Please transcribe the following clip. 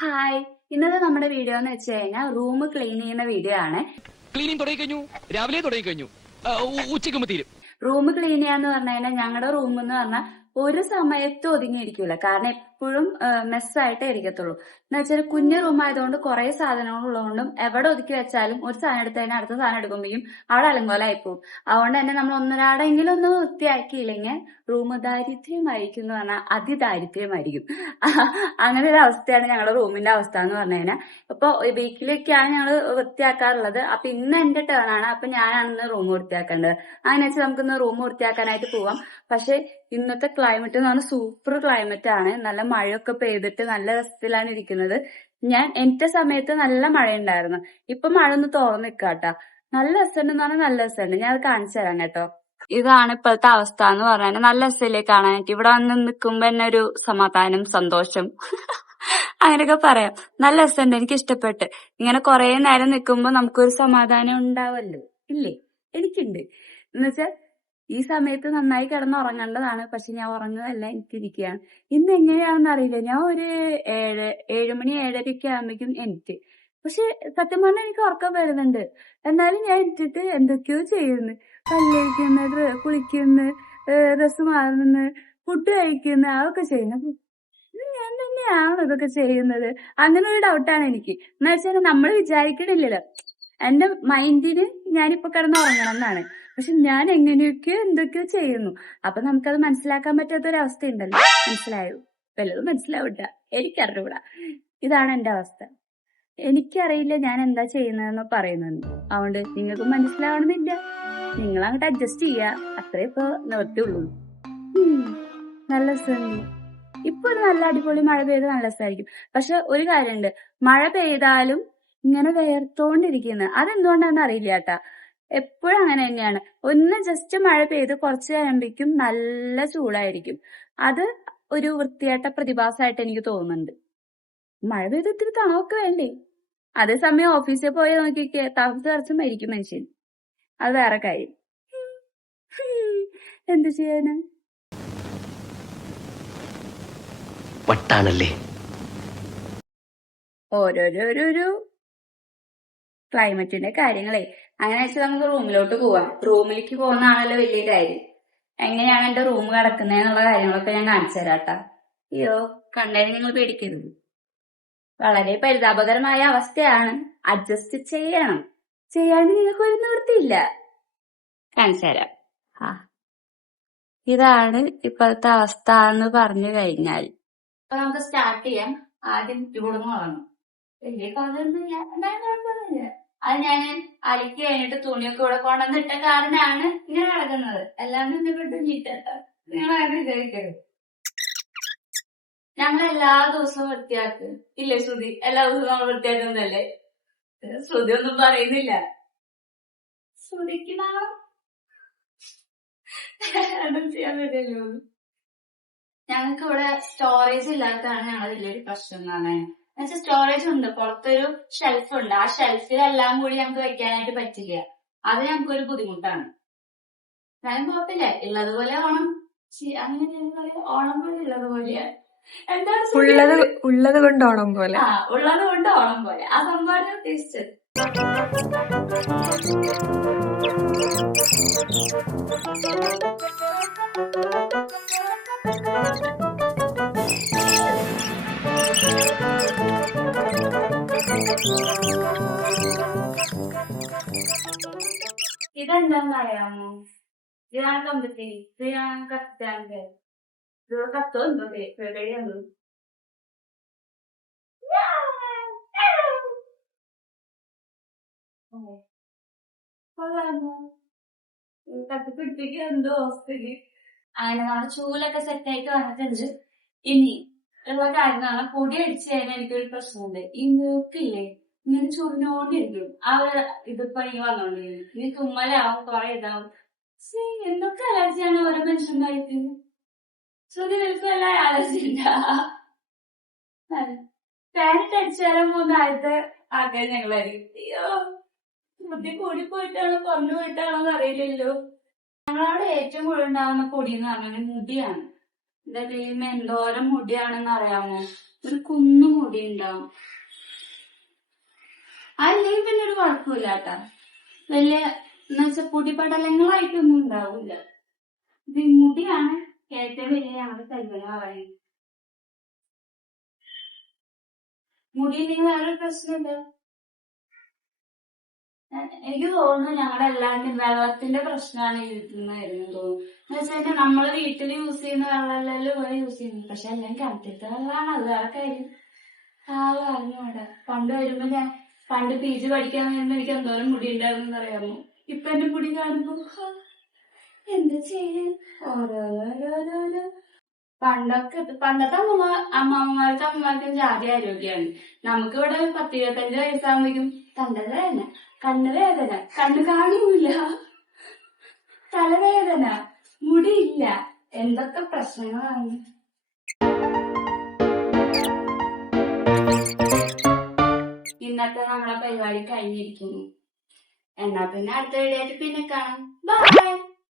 Hi, ഇന്നത്തെ നമ്മുടെ video എന്ന് വെച്ച് കഴിഞ്ഞാൽ റൂം ക്ലീൻ ചെയ്യുന്ന വീഡിയോ ആണ്. ക്ലീനിങ് തുടങ്ങി കഴിഞ്ഞു, രാവിലെ തുടങ്ങി കഴിഞ്ഞു, ഉച്ചയ്ക്കുമ്പോ തീരും. റൂം ക്ലീൻ ചെയ്യാന്ന് പറഞ്ഞു കഴിഞ്ഞാൽ ഞങ്ങളുടെ റൂം എന്ന് പറഞ്ഞാൽ ഒരു സമയത്ത് ഒതുങ്ങിയിരിക്കൂല. കാരണം എപ്പോഴും മെസ്സായിട്ടേ ഇരിക്കത്തുള്ളൂ. എന്ന് വെച്ചാൽ കുഞ്ഞു റൂം ആയതുകൊണ്ട് കുറെ സാധനങ്ങൾ ഉള്ളതുകൊണ്ടും എവിടെ ഒതുക്കി വെച്ചാലും ഒരു സാധനം എടുത്ത് കഴിഞ്ഞാൽ അടുത്ത സാധനം എടുക്കുമ്പോഴും അവിടെ അലങ്കോലമായി പോകും. അതുകൊണ്ട് തന്നെ നമ്മൾ ഒന്നരാടെങ്കിലും ഒന്ന് വൃത്തിയാക്കിയില്ലെങ്കിൽ റൂം ദാരിദ്ര്യമായിരിക്കും എന്ന് പറഞ്ഞാൽ അതിദാരിദ്ര്യമായിരിക്കും. അങ്ങനെ ഒരു അവസ്ഥയാണ് ഞങ്ങളുടെ റൂമിന്റെ അവസ്ഥ എന്ന് പറഞ്ഞു കഴിഞ്ഞാൽ. ഇപ്പൊ വീക്കിലൊക്കെയാണ് ഞങ്ങൾ വൃത്തിയാക്കാറുള്ളത്. അപ്പൊ ഇന്ന് എന്റെ ടേൺ ആണ്. അപ്പൊ ഞാനാണ് റൂം വൃത്തിയാക്കേണ്ടത്. അങ്ങനെ വെച്ചാൽ നമുക്കിന്ന് റൂം വൃത്തിയാക്കാനായിട്ട് പോവാം. പക്ഷെ ഇന്നത്തെ ക്ലൈമറ്റ് എന്ന് പറഞ്ഞാൽ സൂപ്പർ ക്ലൈമറ്റ് ആണ്. നല്ല മഴയൊക്കെ പെയ്തിട്ട് നല്ല രസത്തിലാണ് ഇരിക്കുന്നത്. ഞാൻ എന്റെ സമയത്ത് നല്ല മഴ ഉണ്ടായിരുന്നു. ഇപ്പൊ മഴ ഒന്ന് തോർന്ന് നിൽക്കാട്ടാ. നല്ല രസമുണ്ടെന്ന് പറഞ്ഞാൽ നല്ല രസമുണ്ട്. ഞാൻ അത് കാണിച്ചു തരാം കേട്ടോ. ഇതാണ് ഇപ്പോഴത്തെ അവസ്ഥ എന്ന് പറഞ്ഞാൽ നല്ല രസമില്ലേ കാണാനായിട്ട്. ഇവിടെ വന്ന് നിൽക്കുമ്പോ തന്നെ ഒരു സമാധാനം, സന്തോഷം അങ്ങനെയൊക്കെ പറയാം. നല്ല രസമുണ്ട്, എനിക്ക് ഇഷ്ടപ്പെട്ട്. ഇങ്ങനെ കുറെ നേരം നിൽക്കുമ്പോ നമുക്കൊരു സമാധാനം ഉണ്ടാവല്ലോ, ഇല്ലേ? എനിക്കുണ്ട്. എന്നുവെച്ചാൽ ഈ സമയത്ത് നന്നായി കിടന്നുറങ്ങേണ്ടതാണ്. പക്ഷെ ഞാൻ ഉറങ്ങുകയല്ല, എനിക്കിരിക്കുകയാണ്. ഇന്ന് എങ്ങനെയാണെന്ന് അറിയില്ല. ഞാൻ ഒരു 7 മണി 7:30 ആകുമ്പോഴേക്കും എനിക്ക്. പക്ഷെ സത്യം പറഞ്ഞാൽ എനിക്ക് ഉറക്കം വരുന്നുണ്ട്. എന്നാലും ഞാൻ ഇട്ടിട്ട് എന്തൊക്കെയോ ചെയ്യുന്നു. പല്ലേക്കുന്നു, കുളിക്കുന്നു, ഡ്രസ് മാറുന്നു, ഫുഡ് കഴിക്കുന്നു, അതൊക്കെ ചെയ്യുന്നു. ഞാൻ തന്നെയാണ് ഇതൊക്കെ ചെയ്യുന്നത്. അങ്ങനെ ഒരു ഡൗട്ടാണ് എനിക്ക്. എന്ന് വെച്ചാൽ നമ്മൾ വിചാരിക്കണില്ലല്ലോ. എന്റെ മൈൻഡിന് ഞാനിപ്പോ കിടന്ന് ഉറങ്ങണം എന്നാണ്. പക്ഷെ ഞാൻ എങ്ങനെയൊക്കെയോ എന്തൊക്കെയോ ചെയ്യുന്നു. അപ്പൊ നമുക്കത് മനസ്സിലാക്കാൻ പറ്റാത്തൊരവസ്ഥ ഉണ്ടല്ലോ. മനസ്സിലായോ? വല്ലതും മനസ്സിലാവില്ല, എനിക്കറിഞ്ഞൂടാ. ഇതാണ് എന്റെ അവസ്ഥ. എനിക്കറിയില്ല ഞാൻ എന്താ ചെയ്യുന്നതെന്ന് പറയുന്നുണ്ട്. അതുകൊണ്ട് നിങ്ങൾക്ക് മനസ്സിലാവണമെന്നില്ല. നിങ്ങൾ അങ്ങോട്ട് അഡ്ജസ്റ്റ് ചെയ്യാ, അത്രേ ഇപ്പൊ നിവർത്തിയുള്ളൂ. നല്ല രസമുണ്ട്. ഇപ്പൊ ഒരു നല്ല അടിപൊളി മഴ പെയ്ത് നല്ല രസമായിരിക്കും. പക്ഷെ ഒരു കാര്യമുണ്ട്, മഴ പെയ്താലും ഇങ്ങനെ വേർത്തോണ്ടിരിക്കുന്നത് അതെന്തുകൊണ്ടാണെന്ന് അറിയില്ല കേട്ടാ. എപ്പോഴും അങ്ങനെ തന്നെയാണ്. ഒന്ന് ജസ്റ്റ് മഴ പെയ്ത് കുറച്ച് കഴിയുമ്പോഴേക്കും നല്ല ചൂടായിരിക്കും. അത് ഒരു വൃത്തിയായിട്ട പ്രതിഭാസമായിട്ട് എനിക്ക് തോന്നുന്നുണ്ട്. മഴ പെയ്ത് ഇത്തിരി തണുപ്പൊക്കെ വേണ്ടേ? അതേസമയം ഓഫീസിൽ പോയി നോക്കിയൊക്കെ തണുത്ത് തറച്ച് മരിക്കും മനുഷ്യൻ. അത് വേറെ കാര്യം. എന്ത് ചെയ്യാന്? ഓരോരോ ക്ലൈമറ്റിന്റെ കാര്യങ്ങളെ. അങ്ങനെ വെച്ചാൽ നമുക്ക് റൂമിലോട്ട് പോവാം. റൂമിലേക്ക് പോകുന്നതാണല്ലോ വലിയ കാര്യം. എങ്ങനെയാണ് എന്റെ റൂം കിടക്കുന്നതെന്നുള്ള കാര്യങ്ങളൊക്കെ ഞാൻ കാണിച്ചു തരാട്ടാ. അയ്യോ, കണ്ടതിന് നിങ്ങൾ പേടിക്കരുത്. വളരെ പരിതാപകരമായ അവസ്ഥയാണ്. അഡ്ജസ്റ്റ് ചെയ്യണം. ചെയ്യാണ്ട് നിങ്ങൾക്ക് ഒരു നിവൃത്തിയില്ല. കാണിച്ചു തരാം. ഇതാണ് ഇപ്പോഴത്തെ അവസ്ഥ എന്ന് പറഞ്ഞു കഴിഞ്ഞാൽ. അപ്പൊ നമുക്ക് സ്റ്റാർട്ട് ചെയ്യാം. ആദ്യം ഇവിടെ തുടങ്ങും. വലിയ കൊതൊന്നും കുഴപ്പമൊന്നുമില്ല. അത് ഞാൻ അലക്കി കഴിഞ്ഞിട്ട് തുണിയൊക്കെ ഇവിടെ കൊണ്ടുവന്നിട്ട കാരണമാണ് ഇങ്ങനെ കിടക്കുന്നത്. എല്ലാവരും എന്നെ വിട്ടു ചീത്തട്ടോ. നിങ്ങൾ അങ്ങനെ വിചാരിക്കരുത്. ഞങ്ങൾ എല്ലാ ദിവസവും വൃത്തിയാക്കും, ഇല്ലേ ശ്രുതി? എല്ലാ ദിവസവും നമ്മൾ വൃത്തിയാക്കുന്നതല്ലേ? ശ്രുതി ഒന്നും പറയുന്നില്ല. ശ്രുതിക്ക് നാളെ ചെയ്യാൻ പറ്റില്ലല്ലോ. ഞങ്ങൾക്ക് ഇവിടെ സ്റ്റോറേജ് ഇല്ലാത്തതാണ് ഞങ്ങളുടെ വലിയൊരു പ്രശ്നം എന്ന് പറഞ്ഞാൽ. എന്നുവെച്ചാൽ സ്റ്റോറേജ് ഉണ്ട്, പുറത്തൊരു ഷെൽഫ് ഉണ്ട്. ആ ഷെൽഫിലെല്ലാം കൂടി ഞങ്ങൾക്ക് വെക്കാനായിട്ട് പറ്റില്ല. അത് ഞങ്ങൾക്കൊരു ബുദ്ധിമുട്ടാണ്. ഞാൻ കുഴപ്പമില്ല, ഉള്ളതുപോലെ ഓണം അങ്ങനെ ഓണം പോലെ ഉള്ളതുപോലെയാണ്. എന്താണ് ഉള്ളത് കൊണ്ട് ഓണം പോലെ. ഉള്ളത് കൊണ്ട് ഓണം പോലെ. ആ സംഭവമാണ് ഉദ്ദേശിച്ചത്. ഇതെന്താന്ന് അറിയാമോ? ഇതാണ് കമ്പത്തി. ഇതാണ് കത്താൻ്റെ. ഇത് കത്തോ എന്തോ പേടിയുണ്ടോ? കത്തിപ്പിടിപ്പിക്കുക എന്തോ അവസ്ഥയില്. അങ്ങനെ നമ്മുടെ ചൂലൊക്കെ സെറ്റായിട്ട് വന്നിട്ടുണ്ട്. ഇനി ഉള്ള കാര്യങ്ങളാണ്, പൊടി അടിച്ചു കഴിഞ്ഞാൽ എനിക്കൊരു പ്രശ്നമുണ്ട്. ഈ മൂക്കില്ലേ ഇങ്ങനെ ചുരുണ്ടോണ്ടിരിക്കും. ആ ഒരു ഇതിപ്പോ ഈ വന്നോണ്ടിരിക്കും. ഇനി തുമ്മലാവും, കുറെ ഇതാവും. എന്തൊക്കെ അലർജിയാണ് ഓരോ മനുഷ്യന്മാർക്ക്. ശ്രുതി നിൽക്കുമല്ല അലർജി ഉണ്ടാ. ഫാനിട്ട് അടിച്ചാലും ആദ്യത്തെ ആൾക്കാർ ഞങ്ങളായിരിക്കും. അയ്യോ, ശ്രുതി കൂടിപ്പോയിട്ടാണോ കുറഞ്ഞു പോയിട്ടാണോന്ന് അറിയില്ലല്ലോ. ഞങ്ങളവിടെ ഏറ്റവും കൂടുതൽ ഉണ്ടാകുന്ന പൊടി എന്ന് പറഞ്ഞാൽ മുടിയാണ്. എന്റെ ദൈവം എന്തോരം മുടിയാണെന്ന് അറിയാമോ? ഒരു കുന്നു മുടി ഉണ്ടാവും. അല്ലെങ്കിൽ പിന്നെ ഒരു കുഴപ്പമില്ല കേട്ടാ. വലിയ എന്നുവെച്ചാൽ പൊടിപടലങ്ങളായിട്ടൊന്നും ഉണ്ടാവില്ല. ഇത് മുടിയാണ് ഏറ്റവും വലിയ ഞങ്ങളുടെ കൽപ്പന പറയുന്നത്. മുടിയില്ലെങ്കിൽ വേറൊരു പ്രശ്നമുണ്ട്. എനിക്ക് തോന്നുന്നു ഞങ്ങളുടെ എല്ലാവർക്കും വെള്ളത്തിന്റെ പ്രശ്നമാണ് ഇരുന്ന് വരുന്നത് തോന്നുന്നു. എന്ന് വെച്ചാൽ നമ്മള് വീട്ടിൽ യൂസ് ചെയ്യുന്ന വെള്ളമെല്ലാം ഇവിടെ യൂസ് ചെയ്യുന്നു. പക്ഷെ എല്ലാം കിണറ്റിലത്തെ വെള്ളമാണ്. അത് വേറെ കാര്യം. അറിഞ്ഞൂടെ. പണ്ട് വരുമ്പോ പണ്ട് PG പഠിക്കാൻ വരുമ്പോ എനിക്ക് എന്തോരം മുടി ഉണ്ടായിരുന്നു അറിയാമോ? ഇപ്പൊ എന്റെ മുടി കാണുമ്പോ എന്ത് ചെയ്യാൻ ഓരോരോരോരോ. പണ്ടത്തെ അമ്മമാർക്കും അമ്മമാർക്കും ജാതി ആരോഗ്യമാണ്. നമുക്കിവിടെ 10-25 വയസ്സാകുമ്പോഴേക്കും തണ്ടവേദന, കണ്ണുവേദന, കണ്ണ് കാണൂല, തലവേദന, മുടിയില്ല, എന്തൊക്കെ പ്രശ്നങ്ങളാണ്. ഇന്നത്തെ നമ്മളെ പരിപാടി കഴിഞ്ഞിരിക്കുന്നു. എന്നാ പിന്നെ അടുത്ത വീഡിയോ ആയിട്ട് പിന്നെ കാണാം. ബൈ.